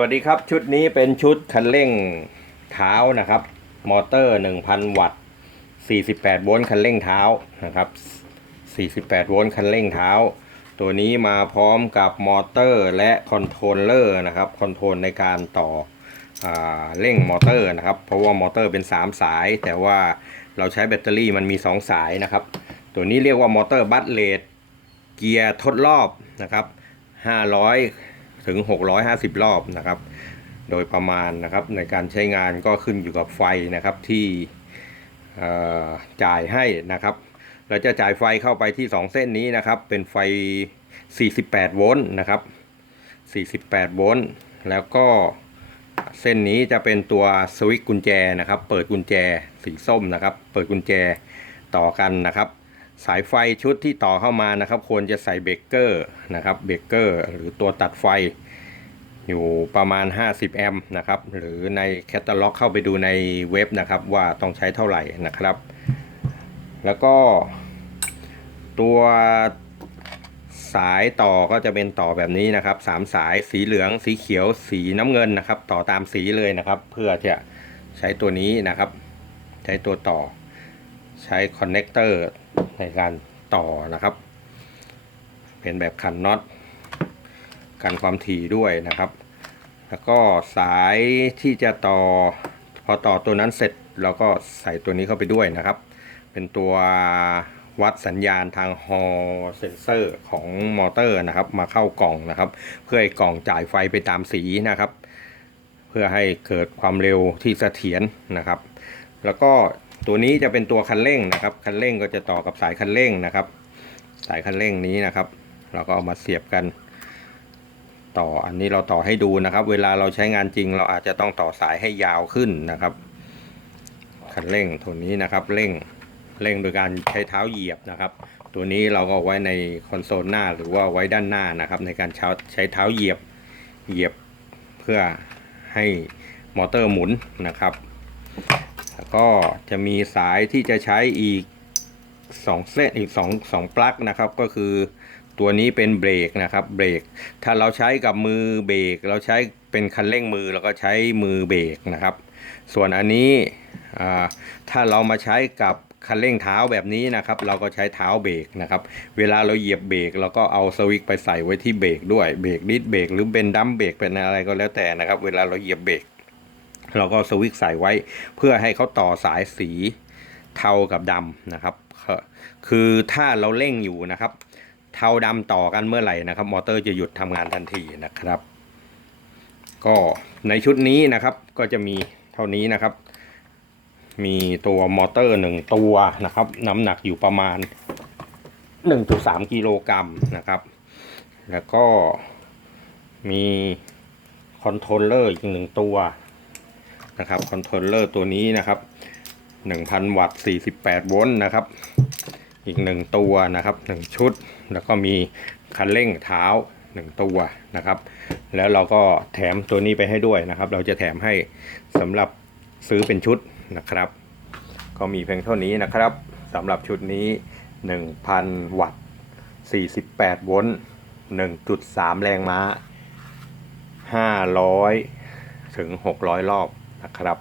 วัสดีครับชุดนี้เป็นชุดคันเร่งเท้านะครับ มอเตอร์ 1,000 วัตต์48 โวลต์คันเร่งเท้านะครับ48 โวลต์คันเร่งเท้า ตัวนี้มาพร้อมกับมอเตอร์และคอนโทรลเลอร์นะครับคอนโทรลในการต่ออเร่งมอเตอร์นะครับ เพราะว่ามอเตอร์เป็น 3 สาย แต่ว่าเราใช้แบตเตอรี่มันมี 2 สายนะครับ ตัวนี้เรียกว่ามอเตอร์บัตเลดเกียร์ทดรอบนะครับ500 ถึง 650 รอบนะครับ โดยประมาณนะครับในการใช้งานก็ขึ้นอยู่กับไฟนะครับที่จ่ายให้นะครับ เราจะจ่ายไฟเข้าไปที่ 2 เส้นนี้นะครับ เป็นไฟ 48 โวลต์นะครับ 48 โวลต์แล้วก็เส้นนี้จะเป็นตัวสวิตช์กุญแจนะครับ เปิดกุญแจสีส้มนะครับ เปิดกุญแจต่อกันนะครับ สายไฟชุดที่ต่อเข้ามานะครับควรจะใส่เบรกเกอร์นะครับเบรกเกอร์หรือตัวตัดไฟอยู่ประมาณ 50 แอมป์นะครับหรือในแคตตาล็อกเข้าไปดูในเว็บนะครับว่าต้องใช้เท่าไหร่นะครับ แล้วก็ตัวสายต่อก็จะเป็นต่อแบบนี้นะครับสามสายสีเหลืองสีเขียวสีน้ำเงินนะครับ ต่อตามสีเลยนะครับ เพื่อจะใช้ตัวนี้นะครับ ใช้ตัวต่อใช้คอนเน c เตอร์ ในการต่อนะครับ เป็นแบบขันน็อตกันความถี่ด้วยนะครับ แล้วก็สายที่จะต่อพอต่อตัวนั้นเสร็จเราก็ใส่ตัวนี้เข้าไปด้วยนะครับ เป็นตัววัดสัญญาณทางฮอเซนเซอร์ของมอเตอร์นะครับ มาเข้ากล่องนะครับ เพื่อให้กล่องจ่ายไฟไปตามสีนะครับ เพื่อให้เกิดความเร็วที่เสถียรนะครับ แล้วก็ ตัวนี้จะเป็นตัวคันเร่งนะครับ คันเร่งก็จะต่อกับสายคันเร่งนะครับ สายคันเร่งนี้นะครับ เราก็เอามาเสียบกัน ต่ออันนี้เราต่อให้ดูนะครับ เวลาเราใช้งานจริง เราอาจจะต้องต่อสายให้ยาวขึ้นนะครับ คันเร่งตัวนี้นะครับเร่งเร่งโดยการใช้เท้าเหยียบนะครับ ตัวนี้เราก็ไว้ในคอนโซลหน้าหรือว่าไว้ด้านหน้านะครับ ในการใช้เท้าเหยียบเหยียบเพื่อให้มอเตอร์หมุนนะครับ ก็จะมีสายที่จะใช้อีก 2 เส้นอีก2 2ปลั๊กนะครับก็คือตัวนี้เป็นเบรกนะครับเบรก ถ้าเราใช้กับมือเบรกเราใช้เป็นคันเร่งมือเราก็ใช้มือเบรกนะครับ ส่วนอันนี้ถ้าเรามาใช้กับคันเร่งเท้าแบบนี้นะครับ เราก็ใช้เท้าเบรกนะครับ เวลาเราเหยียบเบรกเราก็เอาสวิตช์ไปใส่ไว้ที่เบรกด้วยเบรกดิสเบรกหรือเบนดัมเบรกเป็นอะไรก็แล้วแต่นะครับ เวลาเราเหยียบเบรก เราก็สวิตช์ใส่ไว้เพื่อให้เขาต่อสายสีเทากับดำนะครับ คือถ้าเราเร่งอยู่นะครับ เทาดำต่อกันเมื่อไหร่นะครับ มอเตอร์จะหยุดทำงานทันทีนะครับ ก็ในชุดนี้นะครับก็จะมีเท่านี้นะครับ มีตัวมอเตอร์หนึ่งตัวนะครับ น้ำหนักอยู่ประมาณ 1.3กิโลกรัมนะครับ แล้วก็มีคอนโทรลเลอร์อีกหนึ่งตัว นะครับคอนโทรลเลอร์ตัวนี้นะครับ1,000 วัตต์48โวลต์นะครับ อีกหนึ่งตัวนะครับหนึ่งชุด แล้วก็มีคันเร่งเท้าหนึ่งตัวนะครับ แล้วเราก็แถมตัวนี้ไปให้ด้วยนะครับ เราจะแถมให้สำหรับซื้อเป็นชุดนะครับ ก็มีเพียงเท่านี้นะครับสำหรับชุดนี้ 1,000 วัตต์48โวลต์1.3 แรงม้า 500 ถึง 600 รอบ นะครับ